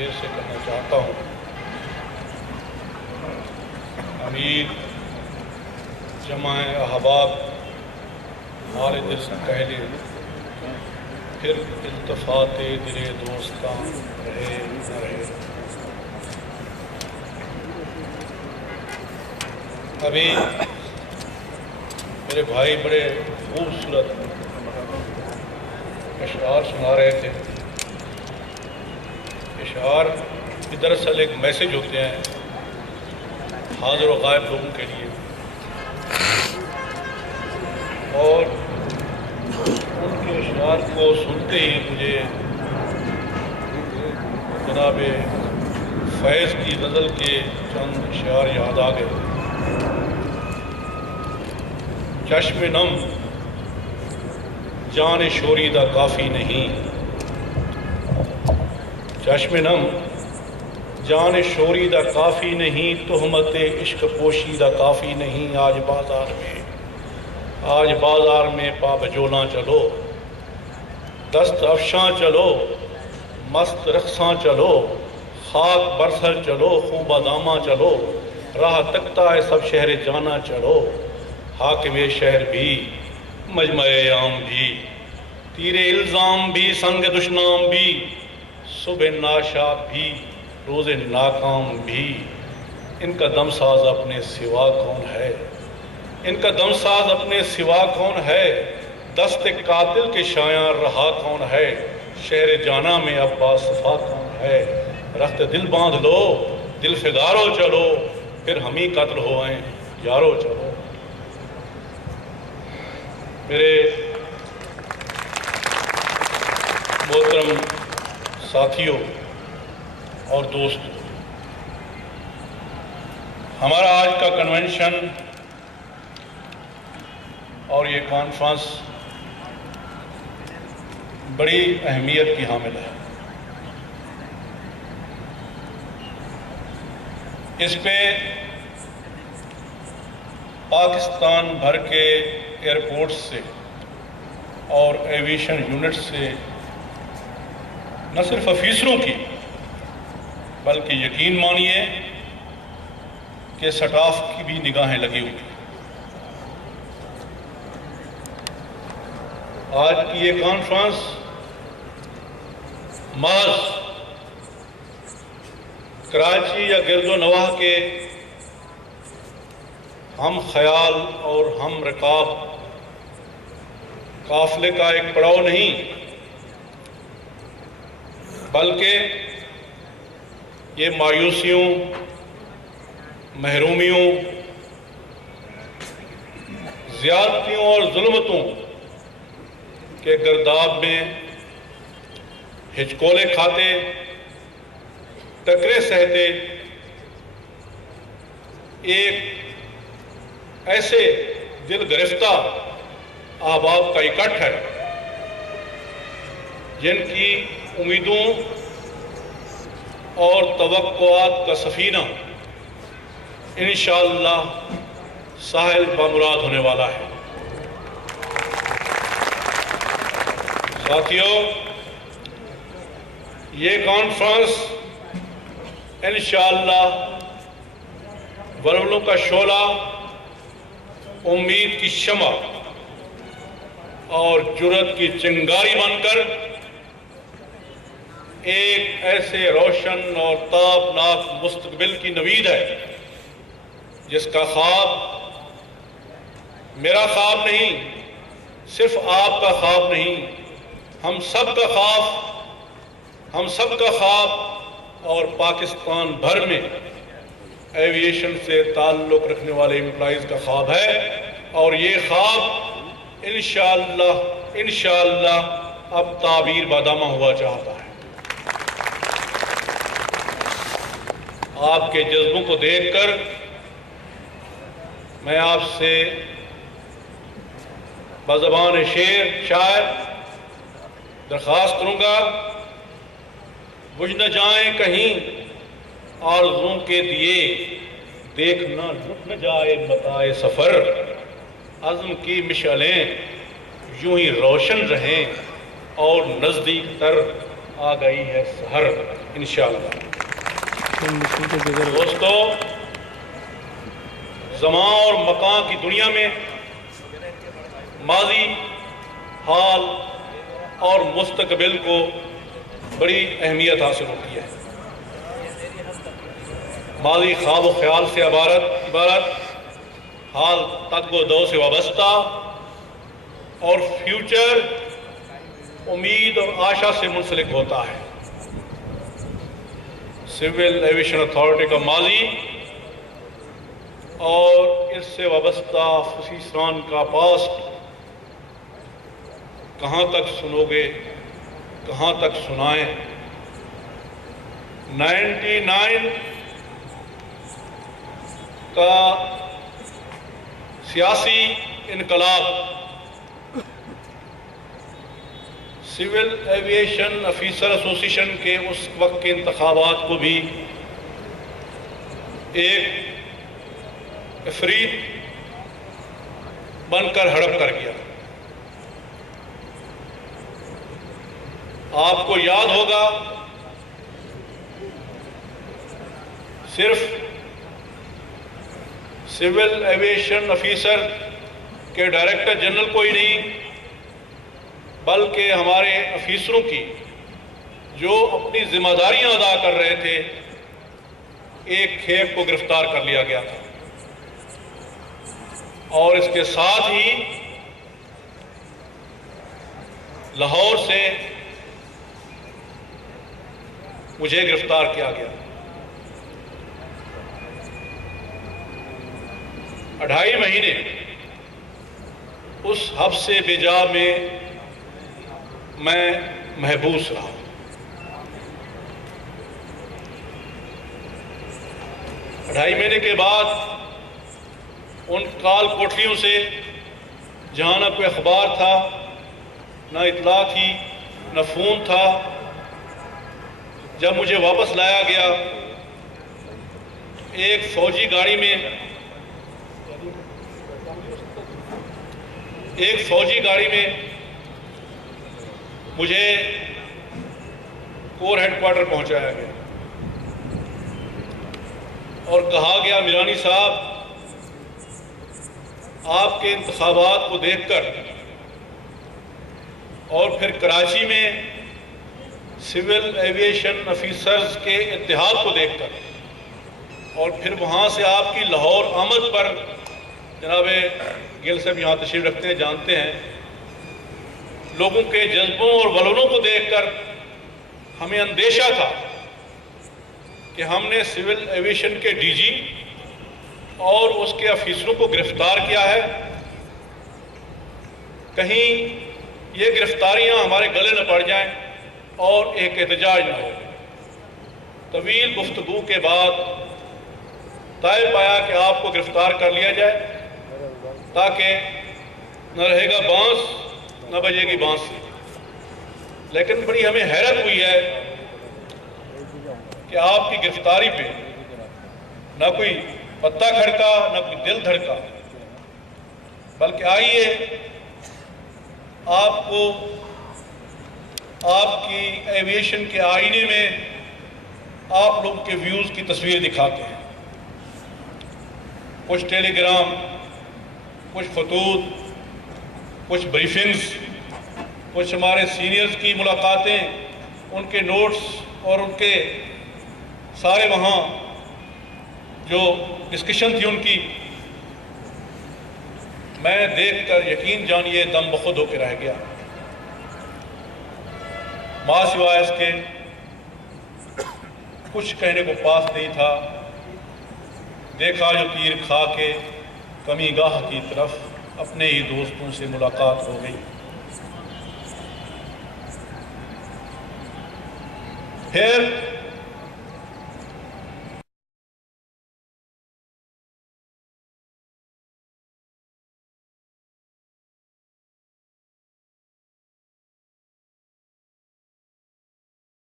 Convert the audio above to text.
دیر سے کرنا چاہتا ہوں. امیر جمع احباب مال دل سے پہلے پھر التفات دل دوستاں رہے نہ رہے. ابھی میرے بھائی بڑے خوبصورت اشعار سنا رہے تھے. اشعار کی دراصل ایک میسیج ہوتے ہیں حاضر و غائب لوگوں کے لیے، اور ان کے اشعار کو سنتے ہی مجھے جناب فیض کی غزل کے چند اشعار یاد آ گئے. چشم نم جان شوریدہ کافی نہیں، چشم نم جان شوریدہ کافی نہیں، تہمت عشق پوشیدہ کافی نہیں. آج بازار میں پا بجولاں چلو، دست افشاں چلو، مست رقصاں چلو، خاک برسر چلو، خوبہ داماں چلو، راہ تکتا ہے سب شہر جانا چلو. حاکم شہر بھی مجمع عام بھی، تیر الزام بھی سنگ دشنام بھی، صبح ناشاد بھی روز ناکام بھی. ان کا دم ساز اپنے سوا کون ہے، ان کا دم ساز اپنے سوا کون ہے، دست قاتل کے شایاں رہا کون ہے، شہر جانا میں اب باصفا کون ہے. رخت دل باندھ لو دل فگارو چلو، پھر ہم ہی قتل ہوئیں یارو چلو. میرے محترم ساتھیوں اور دوستوں، ہمارا آج کا کنونشن اور یہ کانفرنس بڑی اہمیت کی حامل ہے. اس پہ پاکستان بھر کے ایئرپورٹ سے اور ایویشن یونٹ سے نہ صرف افیسروں کی بلکہ یقین مانیے کہ سٹاف کی بھی نگاہیں لگی ہوئی. آج کی یہ کانفرنس محض کراچی یا گرد و نواح کے ہم خیال اور ہم رکاب قافلے کا ایک پڑاؤ نہیں، بلکہ یہ مایوسیوں، محرومیوں، زیادتیوں اور ظلمتوں کے گرداب میں ہچکولے کھاتے، ٹکرے سہتے ایک ایسے دل گرفتہ احباب کا اکٹھ ہے جن کی امیدوں اور توقعات کا سفینہ انشاءاللہ ساحل بامراد ہونے والا ہے. ساتھیوں، یہ کانفرنس انشاءاللہ ولولوں کا شعلہ، امید کی شمع اور جرأت کی چنگاری بن کر ایک ایسے روشن اور تابناک مستقبل کی نوید ہے جس کا خواب میرا خواب نہیں، صرف آپ کا خواب نہیں، ہم سب کا خواب اور پاکستان بھر میں ایویشن سے تعلق رکھنے والے امپلائیز کا خواب ہے. اور یہ خواب انشاءاللہ اب تعبیر بادامہ ہوا چاہتا ہے. آپ کے جذبوں کو دیکھ کر میں آپ سے بزبان شاعر درخواست کروں گا، بجھ نہ جائیں کہیں آرزوں کے دیے، دیکھنا لٹ نہ جائے متاع سفر، عزم کی مشعلیں یوں ہی روشن رہیں اور نزدیک تر آ گئی ہے سحر انشاءاللہ۔ دوستو، زمان اور مکان کی دنیا میں ماضی، حال اور مستقبل کو بڑی اہمیت حاصل ہوتی ہے۔ ماضی خواب و خیال سے عبارت، حال تگ و دو سے وابستہ، اور فیوچر امید اور آشا سے منسلک ہوتا ہے۔ سول ایویشن اتھارٹی کا ماضی اور اس سے وابستہ افسران کا پاسٹ کہاں تک سنو گے، کہاں تک سنائیں؟ 99 کا سیاسی انقلاب سول ایویشن آفیسر ایسوسی ایشن کے اس وقت کے انتخابات کو بھی ایک افریت بن کر ہڑپ کر گیا۔ آپ کو یاد ہوگا، صرف سول ایویشن آفیسر کے ڈائریکٹر جنرل کو ہی نہیں، بلکہ ہمارے افیسروں کی جو اپنی ذمہ داریاں ادا کر رہے تھے، ایک کھیپ کو گرفتار کر لیا گیا تھا، اور اس کے ساتھ ہی لاہور سے مجھے گرفتار کیا گیا۔ 2.5 مہینے اس حبس بے جا میں محبوس رہا۔ 2.5 مہینے کے بعد ان کال کوٹریوں سے، جہاں نہ کوئی اخبار تھا، نہ اطلاع تھی، نہ فون تھا، جب مجھے واپس لایا گیا، ایک فوجی گاڑی میں مجھے کور ہیڈ کوارٹر پہنچایا گیا اور کہا گیا، میرانی صاحب، آپ کے انتخابات کو دیکھ کر اور پھر کراچی میں سول ایویشن آفیسرز کے اتحاد کو دیکھ کر، اور پھر وہاں سے آپ کی لاہور آمد پر، جناب گیل صاحب یہاں تشریف رکھتے ہیں، جانتے ہیں، لوگوں کے جذبوں اور ولولوں کو دیکھ کر ہمیں اندیشہ تھا کہ ہم نے سول ایویشن کے ڈی جی اور اس کے افیسروں کو گرفتار کیا ہے، کہیں یہ گرفتاریاں ہمارے گلے نہ پڑ جائیں اور ایک احتجاج نہ ہو۔ طویل گفتگو کے بعد طے پایا کہ آپ کو گرفتار کر لیا جائے، تاکہ نہ رہے گا بانس، نہ بجے گی بانس۔ لیکن بڑی ہمیں حیرت ہوئی ہے کہ آپ کی گرفتاری پہ نہ کوئی پتہ کھڑکا، نہ کوئی دل دھڑکا، بلکہ آئیے آپ کو آپ کی ایویشن کے آئینے میں آپ لوگ کے ویوز کی تصویر دکھاتے ہیں۔ کچھ ٹیلی گرام، کچھ خطوط، کچھ بریفنگز، کچھ ہمارے سینئرز کی ملاقاتیں، ان کے نوٹس اور ان کے سارے وہاں جو ڈسکشن تھی ان کی، میں دیکھ کر یقین جانیے دم بخود ہو کے رہ گیا۔ ماں سوائے اس کے کچھ کہنے کو پاس نہیں تھا۔ دیکھا جو تیر کھا کے کمی گاہ کی طرف اپنے ہی دوستوں سے ملاقات ہو گئی۔ پھر